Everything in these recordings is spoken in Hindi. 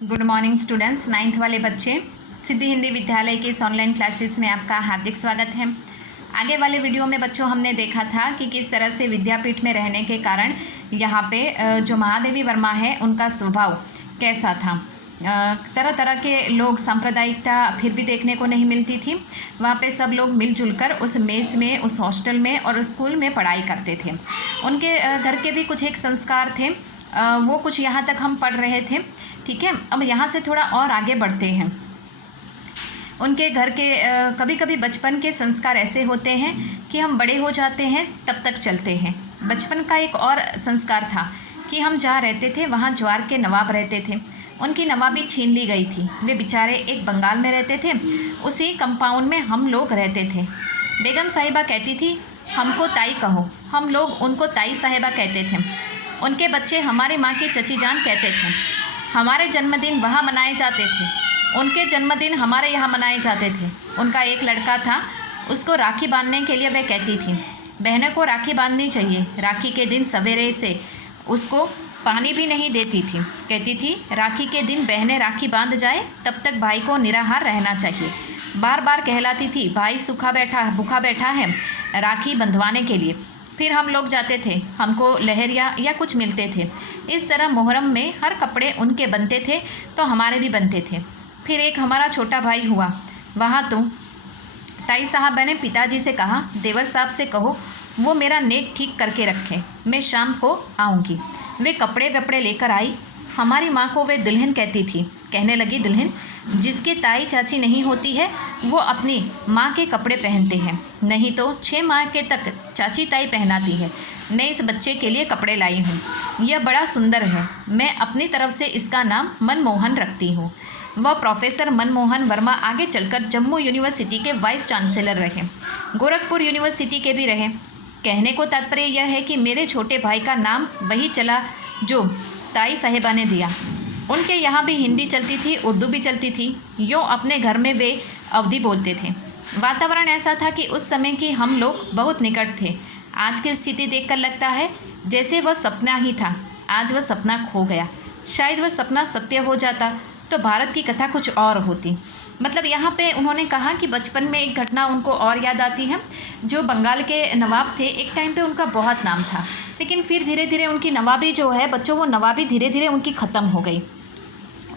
Good morning students. 9th वाले बच्चे, सिद्धि हिंदी विद्यालय के इस ऑनलाइन क्लासेस में आपका हार्दिक स्वागत है। आगे वाले वीडियो में बच्चों हमने देखा था कि किस तरह से विद्यापीठ में रहने के कारण यहाँ पे जो महादेवी वर्मा है उनका स्वभाव कैसा था। तरह तरह के लोग, सांप्रदायिकता फिर भी देखने को नहीं मिलती थी। वहाँ पे सब लोग मिलजुल कर उस मेस में, उस हॉस्टल में और स्कूल में पढ़ाई करते थे। उनके घर के भी कुछ एक संस्कार थे, वो कुछ यहाँ तक हम पढ़ रहे थे। ठीक है, अब यहाँ से थोड़ा और आगे बढ़ते हैं। उनके घर के कभी कभी बचपन के संस्कार ऐसे होते हैं कि हम बड़े हो जाते हैं तब तक चलते हैं। बचपन का एक और संस्कार था कि हम जहाँ रहते थे वहाँ ज्वार के नवाब रहते थे। उनकी नवाबी छीन ली गई थी। वे बेचारे एक बंगाल में रहते थे, उसी कंपाउंड में हम लोग रहते थे। बेगम साहिबा कहती थी, हमको ताई कहो। हम लोग उनको ताई साहिबा कहते थे। उनके बच्चे हमारी माँ की चची जान कहते थे। हमारे जन्मदिन वहाँ मनाए जाते थे, उनके जन्मदिन हमारे यहाँ मनाए जाते थे। उनका एक लड़का था, उसको राखी बांधने के लिए वह कहती थी, बहनों को राखी बांधनी चाहिए। राखी के दिन सवेरे से उसको पानी भी नहीं देती थी। कहती थी, राखी के दिन बहनें राखी बांध जाए तब तक भाई को निराहार रहना चाहिए। बार बार कहलाती थी, भाई भूखा बैठा है राखी बंधवाने के लिए। फिर हम लोग जाते थे, हमको लहरिया या कुछ मिलते थे। इस तरह मुहर्रम में हर कपड़े उनके बनते थे तो हमारे भी बनते थे। फिर एक हमारा छोटा भाई हुआ, वहाँ तो ताई साहबा ने पिताजी से कहा, देवर साहब से कहो वो मेरा नेक ठीक करके रखे, मैं शाम को आऊँगी। वे कपड़े वपड़े लेकर आई। हमारी माँ को वे दुल्हन कहती थी। कहने लगी, दुल्हन जिसकी ताई चाची नहीं होती है वो अपनी माँ के कपड़े पहनते हैं, नहीं तो 6 माह के तक चाची ताई पहनाती है। मैं इस बच्चे के लिए कपड़े लाई हूँ, यह बड़ा सुंदर है। मैं अपनी तरफ से इसका नाम मनमोहन रखती हूँ। वह प्रोफेसर मनमोहन वर्मा आगे चलकर जम्मू यूनिवर्सिटी के वाइस चांसलर रहे, गोरखपुर यूनिवर्सिटी के भी रहे। कहने को तात्पर्य यह है कि मेरे छोटे भाई का नाम वही चला जो ताई साहिबा ने दिया। उनके यहाँ भी हिंदी चलती थी, उर्दू भी चलती थी। यूँ अपने घर में वे अवधी बोलते थे। वातावरण ऐसा था कि उस समय की हम लोग बहुत निकट थे। आज की स्थिति देखकर लगता है जैसे वह सपना ही था। आज वह सपना खो गया। शायद वह सपना सत्य हो जाता तो भारत की कथा कुछ और होती। मतलब यहाँ पे उन्होंने कहा कि बचपन में एक घटना उनको और याद आती है। जो बंगाल के नवाब थे, एक टाइम पे उनका बहुत नाम था, लेकिन फिर धीरे धीरे उनकी नवाबी जो है बच्चों, वो नवाबी धीरे धीरे उनकी ख़त्म हो गई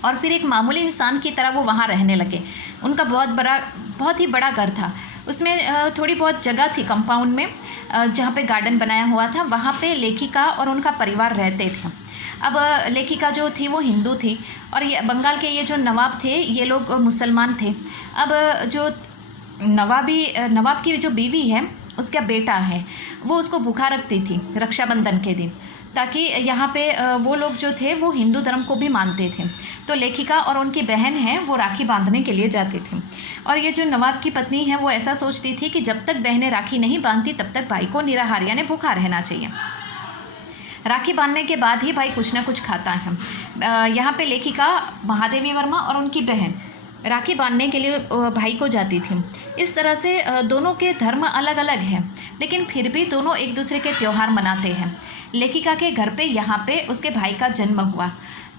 और फिर एक मामूली इंसान की तरह वो वहाँ रहने लगे। उनका बहुत ही बड़ा घर था। उसमें थोड़ी बहुत जगह थी कंपाउंड में, जहाँ पे गार्डन बनाया हुआ था। वहाँ पे लेखिका और उनका परिवार रहते थे। अब लेखिका जो थी वो हिंदू थी और ये बंगाल के ये जो नवाब थे ये लोग मुसलमान थे। अब जो नवाब की जो बीवी है, उसका बेटा है, वो उसको भूखा रखती थी रक्षाबंधन के दिन, ताकि यहाँ पे वो लोग जो थे वो हिंदू धर्म को भी मानते थे। तो लेखिका और उनकी बहन है वो राखी बांधने के लिए जाते थे। और ये जो नवाब की पत्नी है वो ऐसा सोचती थी कि जब तक बहनें राखी नहीं बांधती तब तक भाई को निराहार यानी भूखा रहना चाहिए। राखी बांधने के बाद ही भाई कुछ ना कुछ खाता है। यहाँ पे लेखिका महादेवी वर्मा और उनकी बहन राखी बांधने के लिए भाई को जाती थी। इस तरह से दोनों के धर्म अलग अलग हैं, लेकिन फिर भी दोनों एक दूसरे के त्यौहार मनाते हैं। लेखिका के घर पे यहाँ पे उसके भाई का जन्म हुआ।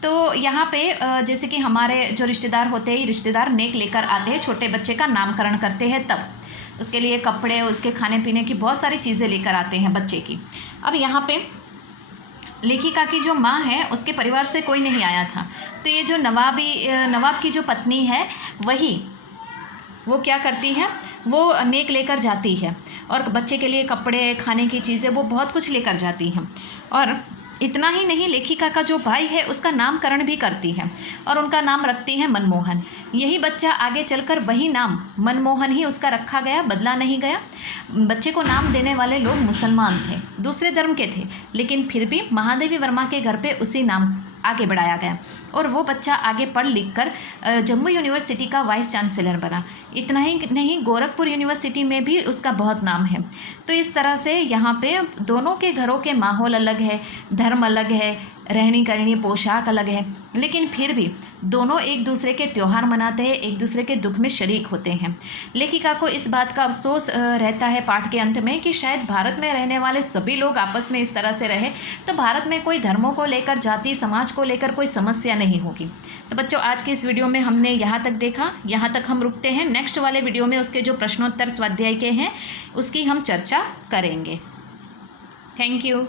तो यहाँ पे जैसे कि हमारे जो रिश्तेदार होते हैं, रिश्तेदार नेक लेकर आते हैं, छोटे बच्चे का नामकरण करते हैं, तब उसके लिए कपड़े, उसके खाने पीने की बहुत सारी चीज़ें लेकर आते हैं बच्चे की। अब यहाँ पे लेखिका की जो माँ है उसके परिवार से कोई नहीं आया था। तो ये जो नवाब की जो पत्नी है वो क्या करती है, वो नेक लेकर जाती है और बच्चे के लिए कपड़े, खाने की चीज़ें, वो बहुत कुछ लेकर जाती हैं। और इतना ही नहीं, लेखिका का जो भाई है उसका नामकरण भी करती है और उनका नाम रखती है मनमोहन। यही बच्चा आगे चलकर वही नाम मनमोहन ही उसका रखा गया, बदला नहीं गया। बच्चे को नाम देने वाले लोग मुसलमान थे, दूसरे धर्म के थे, लेकिन फिर भी महादेवी वर्मा के घर पे उसी नाम आगे बढ़ाया गया और वो बच्चा आगे पढ़ लिख कर जम्मू यूनिवर्सिटी का वाइस चांसलर बना। इतना ही नहीं, गोरखपुर यूनिवर्सिटी में भी उसका बहुत नाम है। तो इस तरह से यहाँ पे दोनों के घरों के माहौल अलग है, धर्म अलग है, रहनी करनी पोशाक अलग है, लेकिन फिर भी दोनों एक दूसरे के त्यौहार मनाते हैं, एक दूसरे के दुख में शरीक होते हैं। लेखिका को इस बात का अफसोस रहता है पाठ के अंत में कि शायद भारत में रहने वाले सभी लोग आपस में इस तरह से रहे तो भारत में कोई धर्मों को लेकर, जाति समाज को लेकर कोई समस्या नहीं होगी। तो बच्चों, आज की इस वीडियो में हमने यहाँ तक देखा, यहाँ तक हम रुकते हैं। नेक्स्ट वाले वीडियो में उसके जो प्रश्नोत्तर स्वाध्याय के हैं उसकी हम चर्चा करेंगे। Thank you.